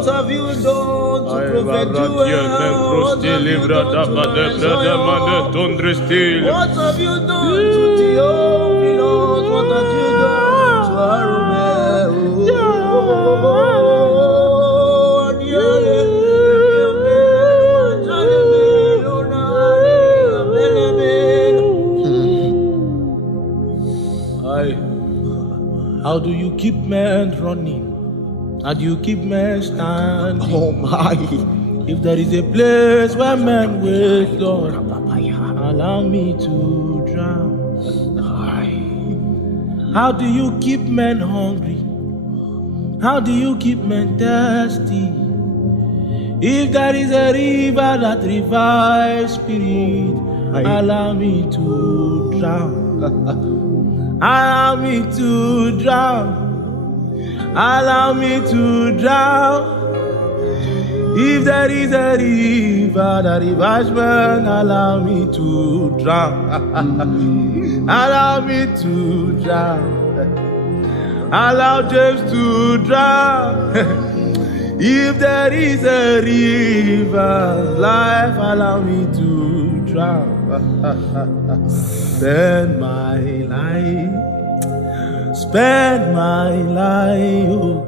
What have you done to Prophet Joel? What have you done to What have you done to Theophilus? What have you done to How do you keep men running? How do you keep men standing? Oh my. If there is a place where men wait, Lord, allow me to drown. How do you keep men hungry? How do you keep men thirsty? If there is a river that revives spirit, allow me to drown. Allow me to drown. Allow me to drown. If there is a river that revives men, allow me to drown. Allow me to drown. Allow James to drown. If there is a river of life, allow me to drown. Spend my life, oh